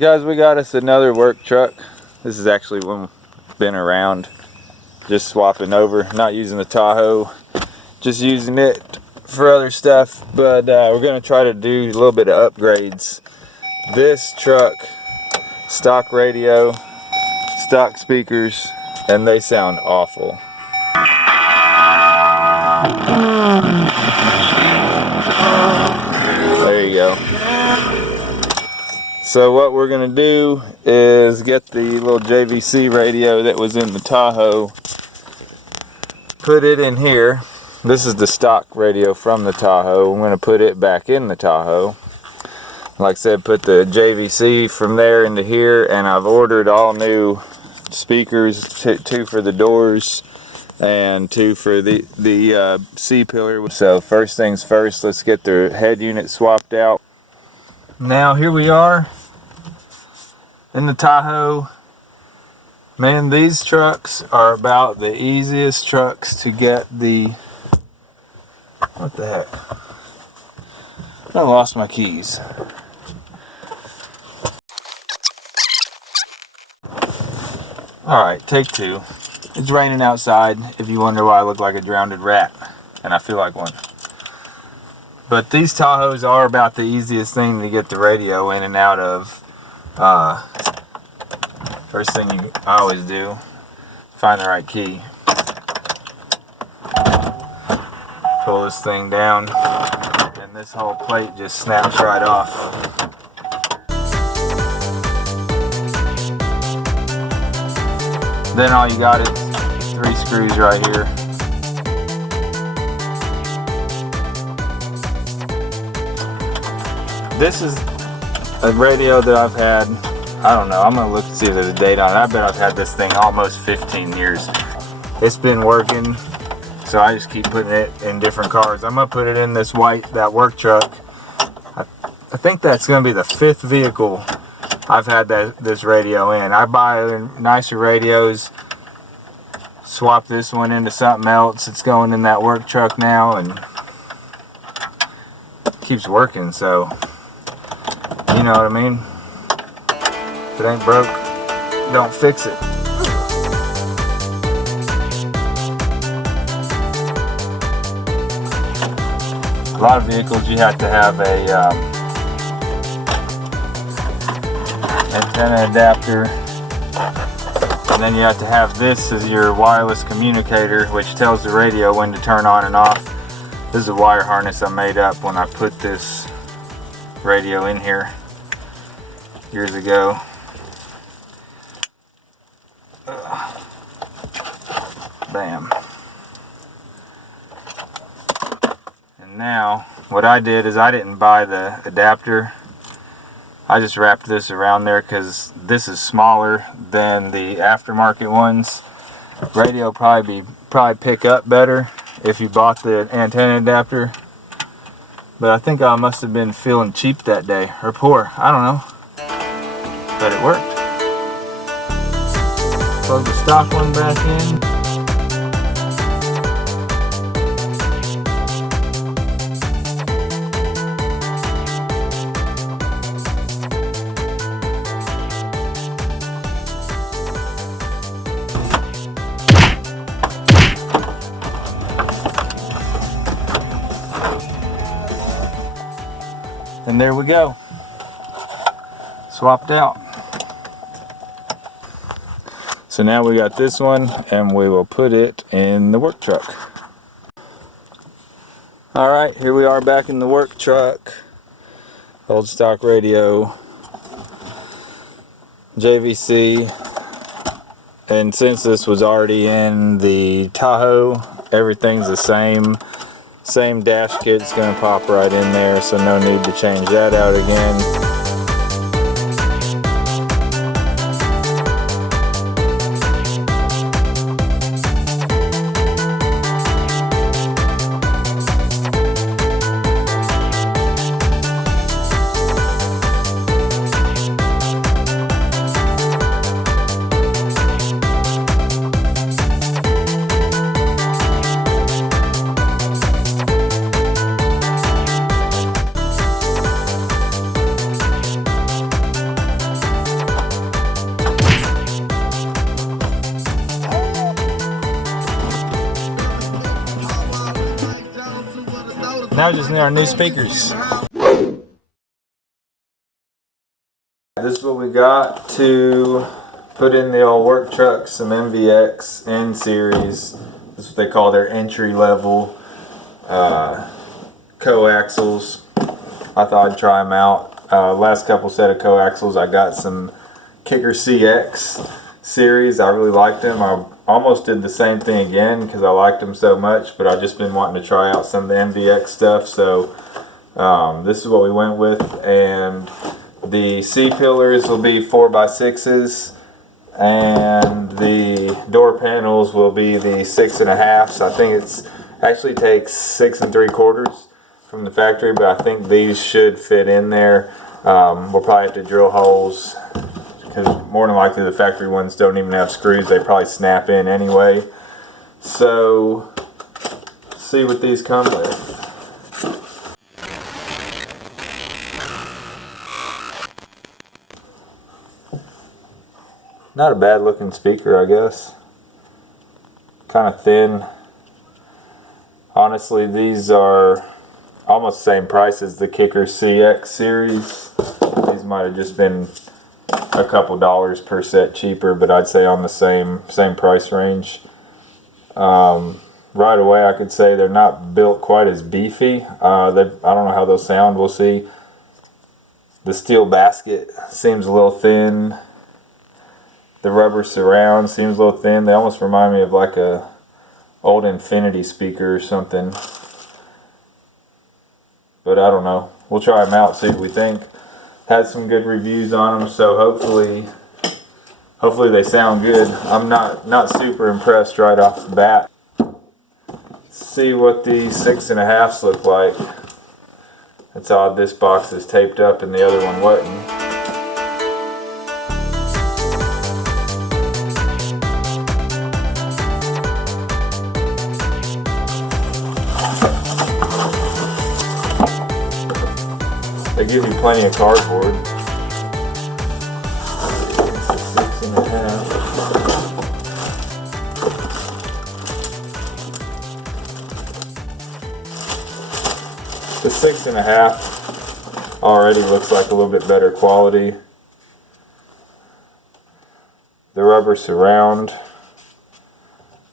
Guys, we got us another work truck. This is actually one been around, just swapping over, not using the Tahoe, just using it for other stuff. But we're gonna try to do a little bit of upgrades. This truck, stock radio, stock speakers, and they sound awful. There you go. So what we're gonna do is get the little JVC radio that was in the Tahoe, put it in here. This is the stock radio from the Tahoe. I'm gonna put it back in the Tahoe. Like I said, put the JVC from there into here, and I've ordered all new speakers, two for the doors and two for the C-pillar. So first things first, let's get the head unit swapped out. Now here we are in the Tahoe. Man, these trucks are about the easiest trucks to get the... What the heck? I lost my keys. Alright, take two. It's raining outside, if you wonder why I look like a drowned rat. And I feel like one. But these Tahoes are about the easiest thing to get the radio in and out of. First thing I always do, find the right key. Pull this thing down, and this whole plate just snaps right off. Then all you got is 3 screws right here. This is a radio that I've had, I don't know, I'm going to look to see if there's a date on it. I bet I've had this thing almost 15 years. It's been working, so I just keep putting it in different cars. I'm going to put it in this that work truck. I think that's going to be the 5th vehicle I've had this radio in. I buy nicer radios, swap this one into something else. It's going in that work truck now, and it keeps working, so you know what I mean. If it ain't broke, don't fix it. A lot of vehicles you have to have a antenna adapter, and then you have to have this as your wireless communicator, which tells the radio when to turn on and off. This is a wire harness I made up when I put this radio in here years ago. Bam. And now what I did is I didn't buy the adapter. I just wrapped this around there because this is smaller than the aftermarket ones. Radio probably pick up better if you bought the antenna adapter. But I think I must have been feeling cheap that day, or poor, I don't know. But it worked. Plug the stock one back in. And there we go. Swapped out. So now we got this one, and we will put it in the work truck. Alright, here we are back in the work truck. Old stock radio, JVC, and since this was already in the Tahoe, everything's the same. Same dash kit's gonna pop right in there, so no need to change that out again. Now we just need our new speakers. This is what we got to put in the old work truck, some NVX-N series. This is what they call their entry level coaxials. I thought I'd try them out. Last couple set of coaxials, I got some Kicker CX series. I really liked them. I almost did the same thing again because I liked them so much, but I've just been wanting to try out some of the NVX stuff. So this is what we went with, and the C pillars will be 4x6s, and the door panels will be the 6.5s. I think it's actually takes 6 3/4 from the factory, but I think these should fit in there. We'll probably have to drill holes because more than likely the factory ones don't even have screws. They probably snap in anyway. So see what these come with. Not a bad looking speaker, I guess. Kind of thin. Honestly, these are almost the same price as the Kicker CX series. These might have just been a couple dollars per set cheaper, but I'd say on the same price range. Right away, I could say they're not built quite as beefy. I don't know how they'll sound. We'll see. The steel basket seems a little thin. The rubber surround seems a little thin. They almost remind me of like a old Infinity speaker or something. But I don't know. We'll try them out, see what we think. Had some good reviews on them, so hopefully they sound good. I'm not super impressed right off the bat. Let's see what the 6.5s look like. It's odd this box is taped up and the other one wasn't. They give you plenty of cardboard. 6.5. The 6.5 already looks like a little bit better quality. The rubber surround.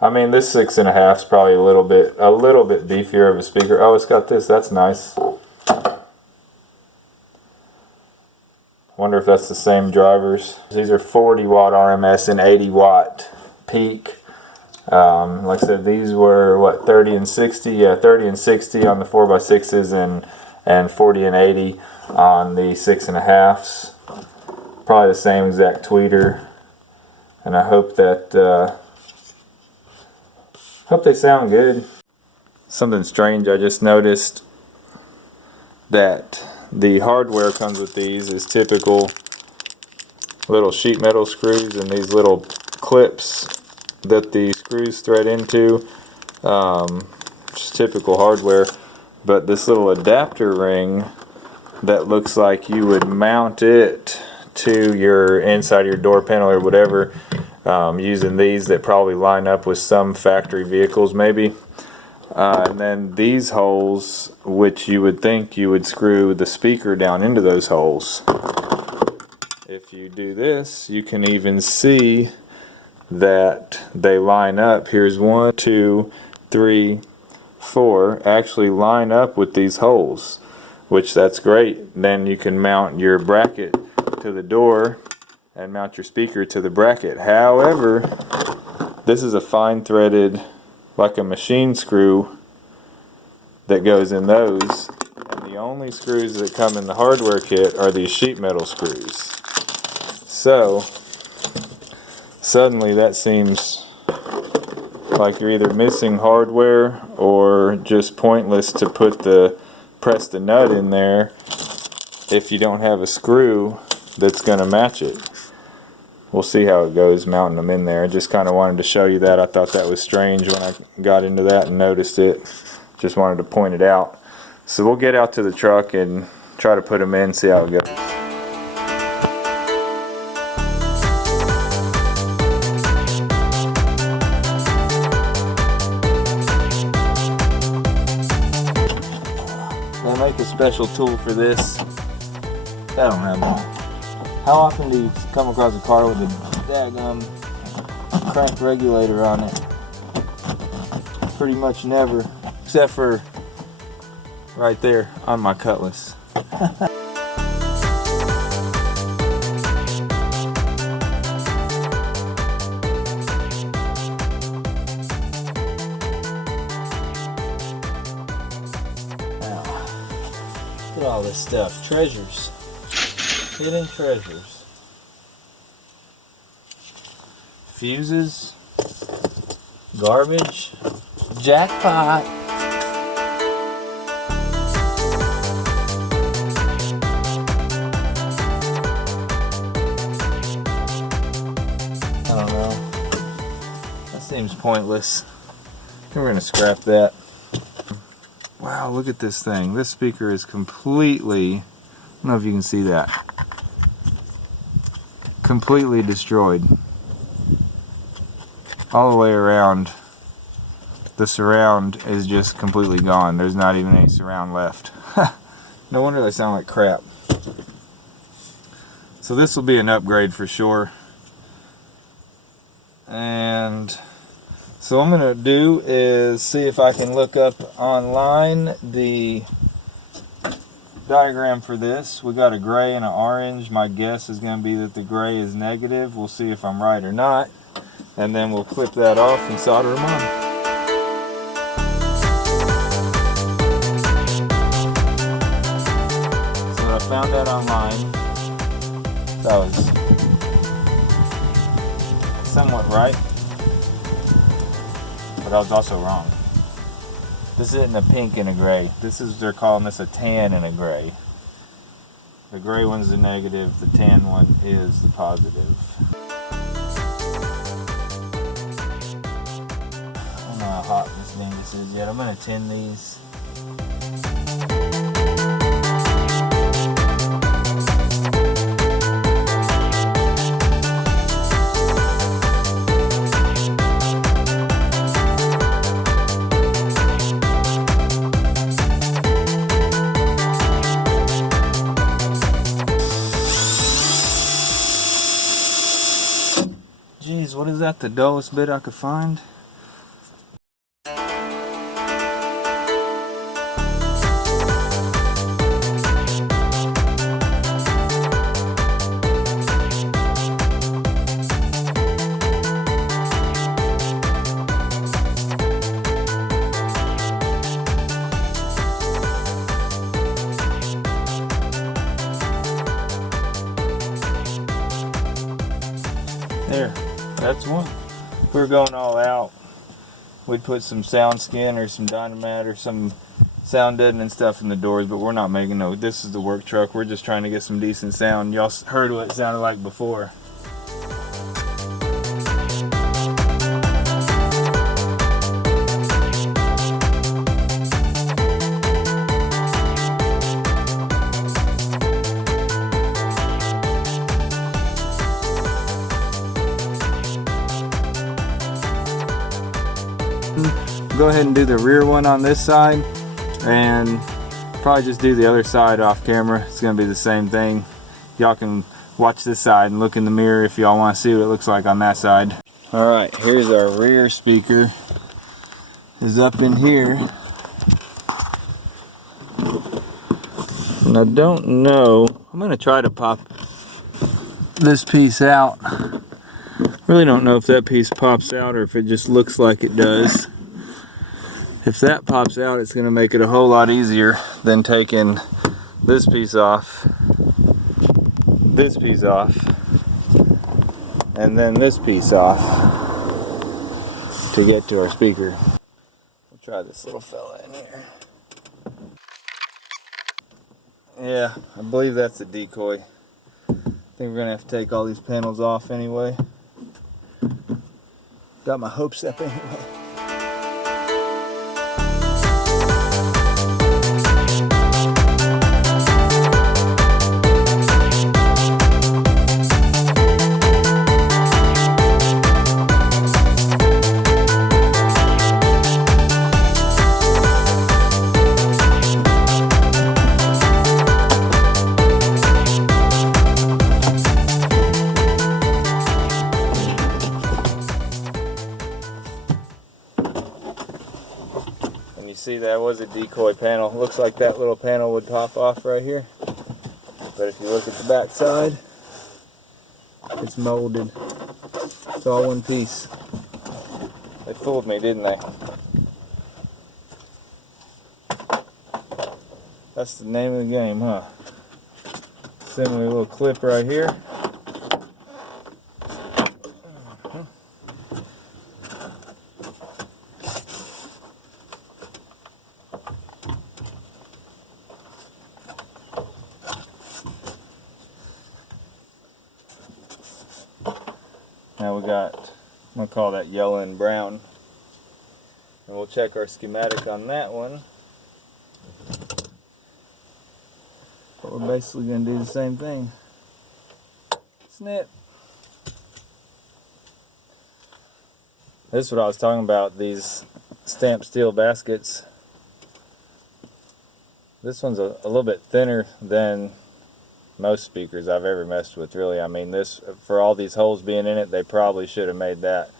I mean, this 6.5 is probably a little bit beefier of a speaker. Oh, it's got this. That's nice. Wonder if that's the same drivers. These are 40 watt RMS and 80 watt peak. Like I said, these were what, 30 and 60? Yeah, 30 and 60 on the 4x6s and 40 and 80 on the 6.5s. Probably the same exact tweeter. And I hope that hope they sound good. Something strange I just noticed, that the hardware comes with these is typical little sheet metal screws and these little clips that the screws thread into. Just typical hardware. But this little adapter ring that looks like you would mount it to your inside of your door panel or whatever, using these that probably line up with some factory vehicles maybe. And then these holes, which you would think you would screw the speaker down into those holes. If you do this, you can even see that they line up. Here's 1, 2, 3, 4 actually line up with these holes, which that's great. Then you can mount your bracket to the door and mount your speaker to the bracket. However, this is a fine threaded, like a machine screw that goes in those, and the only screws that come in the hardware kit are these sheet metal screws. So suddenly that seems like you're either missing hardware or just pointless to press the nut in there if you don't have a screw that's going to match it. We'll see how it goes mounting them in there. I just kind of wanted to show you that. I thought that was strange when I got into that and noticed it. Just wanted to point it out. So we'll get out to the truck and try to put them in, see how it goes. make a special tool for this. I don't have one. How often do you come across a car with a daggum crank regulator on it? Pretty much never, except for right there on my Cutlass. Look at all this stuff. Treasures. Hidden treasures. Fuses. Garbage. Jackpot. I don't know. That seems pointless. We're going to scrap that. Wow, look at this thing. This speaker is completely, I don't know if you can see that, completely destroyed. All the way around, the surround is just completely gone. There's not even any surround left. No wonder they sound like crap. So this will be an upgrade for sure. And so what I'm going to do is see if I can look up online the diagram for this. We got a gray and an orange. My guess is going to be that the gray is negative. We'll see if I'm right or not. And then we'll clip that off and solder them on. So I found that online. So I was somewhat right. But I was also wrong. This isn't a pink and a gray. This is, they're calling this a tan and a gray. The gray one's the negative, the tan one is the positive. I don't know how hot this dingus is yet. I'm gonna tin these. Geez, what is that? The dullest bit I could find? There, that's one. If we were going all out, we'd put some sound skin or some Dynamat or some sound deadening stuff in the doors, but we're not making no. This is the work truck. We're just trying to get some decent sound. Y'all heard what it sounded like before. Go ahead and do the rear one on this side and probably just do the other side off camera. It's gonna be the same thing. Y'all can watch this side and look in the mirror if y'all want to see what it looks like on that side. Alright, here's our rear speaker. Is up in here. And I don't know, I'm gonna try to pop this piece out. Really don't know if that piece pops out or if it just looks like it does. If that pops out, it's going to make it a whole lot easier than taking this piece off, and then this piece off to get to our speaker. We'll try this little fella in here. Yeah, I believe that's a decoy. I think we're going to have to take all these panels off anyway. Got my hopes up anyway. And you see that was a decoy panel. Looks like that little panel would pop off right here. But if you look at the back side, it's molded. It's all one piece. They fooled me, didn't they? That's the name of the game, huh? Similar little clip right here. Now we got, I'm going to call that yellow and brown. And we'll check our schematic on that one. But we're basically going to do the same thing. Snip. This is what I was talking about, these stamped steel baskets. This one's a little bit thinner than most speakers I've ever messed with, really. I mean, this, for all these holes being in it, they probably should have made that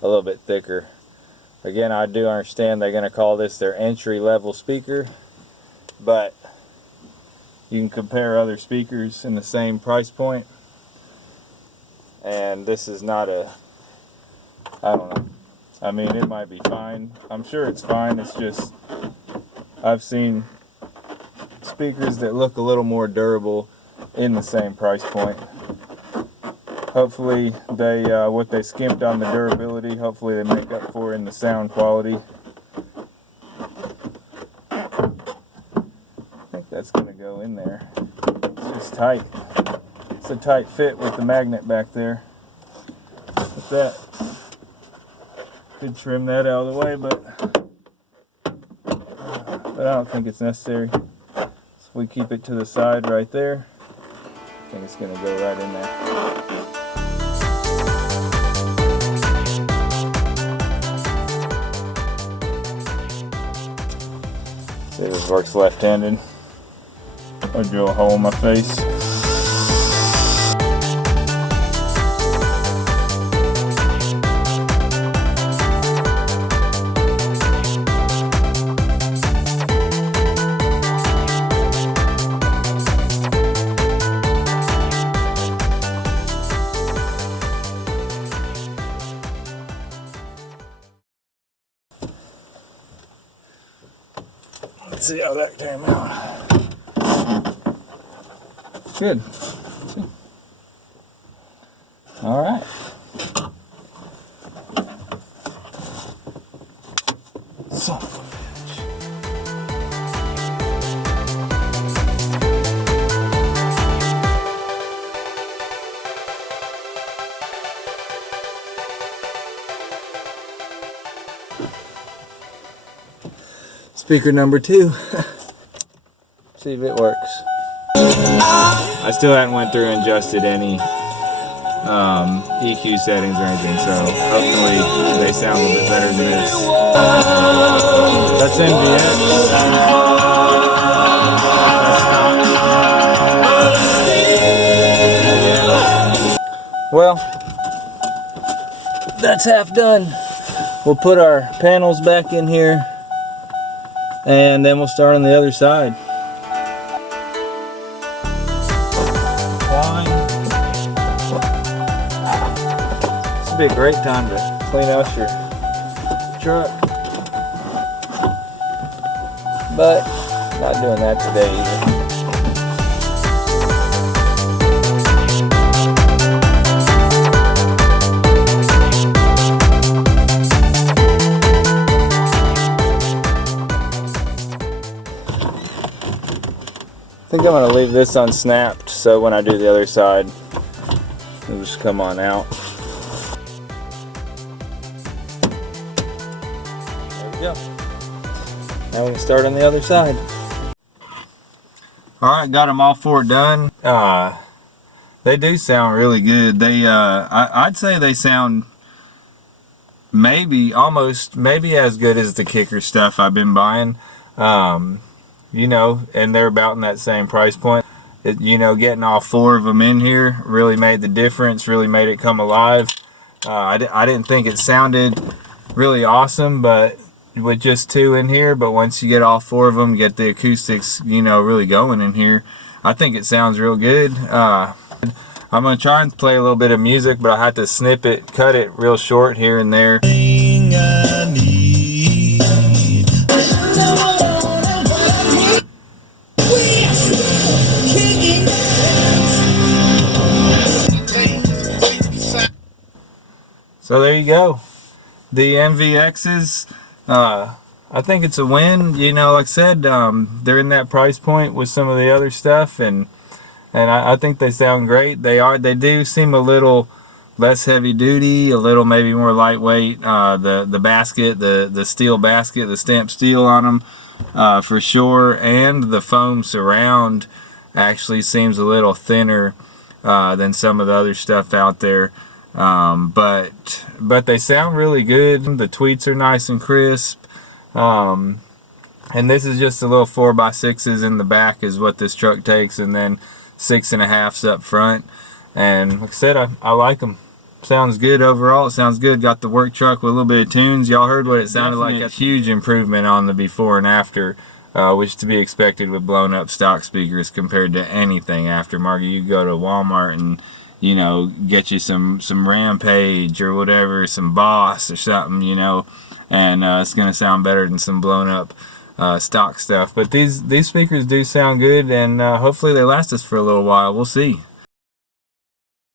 a little bit thicker. Again, I do understand they're going to call this their entry-level speaker, but you can compare other speakers in the same price point, and this is not a, I don't know. I mean, it might be fine. I'm sure it's fine. It's just, I've seen speakers that look a little more durable in the same price point. Hopefully they, what they skimped on the durability, hopefully they make up for in the sound quality. I think that's going to go in there. It's just tight. It's a tight fit with the magnet back there. With that, could trim that out of the way, but I don't think it's necessary. So we keep it to the side right there. I think it's going to go right in there. See if this works left-handed. I'll drill a hole in my face. Let's see how that came out. Good. All right. Son of a bitch. Speaker number 2. See if it works. I still haven't went through and adjusted any EQ settings or anything, so hopefully they sound a little bit better than this. That's NVX. Well, that's half done. We'll put our panels back in here, and then we'll start on the other side. This would be a great time to clean out your truck, but not doing that today either. I think I'm going to leave this unsnapped, so when I do the other side, it'll just come on out. There we go. Now we can start on the other side. Alright, got them all 4 done. They do sound really good. They, I'd say they sound maybe as good as the Kicker stuff I've been buying. You know, and they're about in that same price point. You know, getting all 4 of them in here really made the difference, really made it come alive. I didn't think it sounded really awesome, but with just 2 in here, but once you get all 4 of them, get the acoustics, you know, really going in here, I think it sounds real good. I'm gonna try and play a little bit of music, but I have to cut it real short here and there. So there you go. The NVXs, I think it's a win. You know, like I said, they're in that price point with some of the other stuff, and I think they sound great. They do seem a little less heavy duty, a little maybe more lightweight. The basket, the steel basket, the stamped steel on them, for sure, and the foam surround actually seems a little thinner than some of the other stuff out there. But they sound really good. The tweets are nice and crisp. And this is just a little 4x6s in the back is what this truck takes, and then 6.5s up front. And like I said, I like them. Sounds good overall. It sounds good. Got the work truck with a little bit of tunes. Y'all heard what it sounded like. A huge improvement on the before and after, which to be expected with blown up stock speakers compared to anything aftermarket. You go to Walmart and, you know, get you some Rampage or whatever, some Boss or something, you know, and it's gonna sound better than some blown up stock stuff. But these speakers do sound good, and hopefully they last us for a little while. We'll see.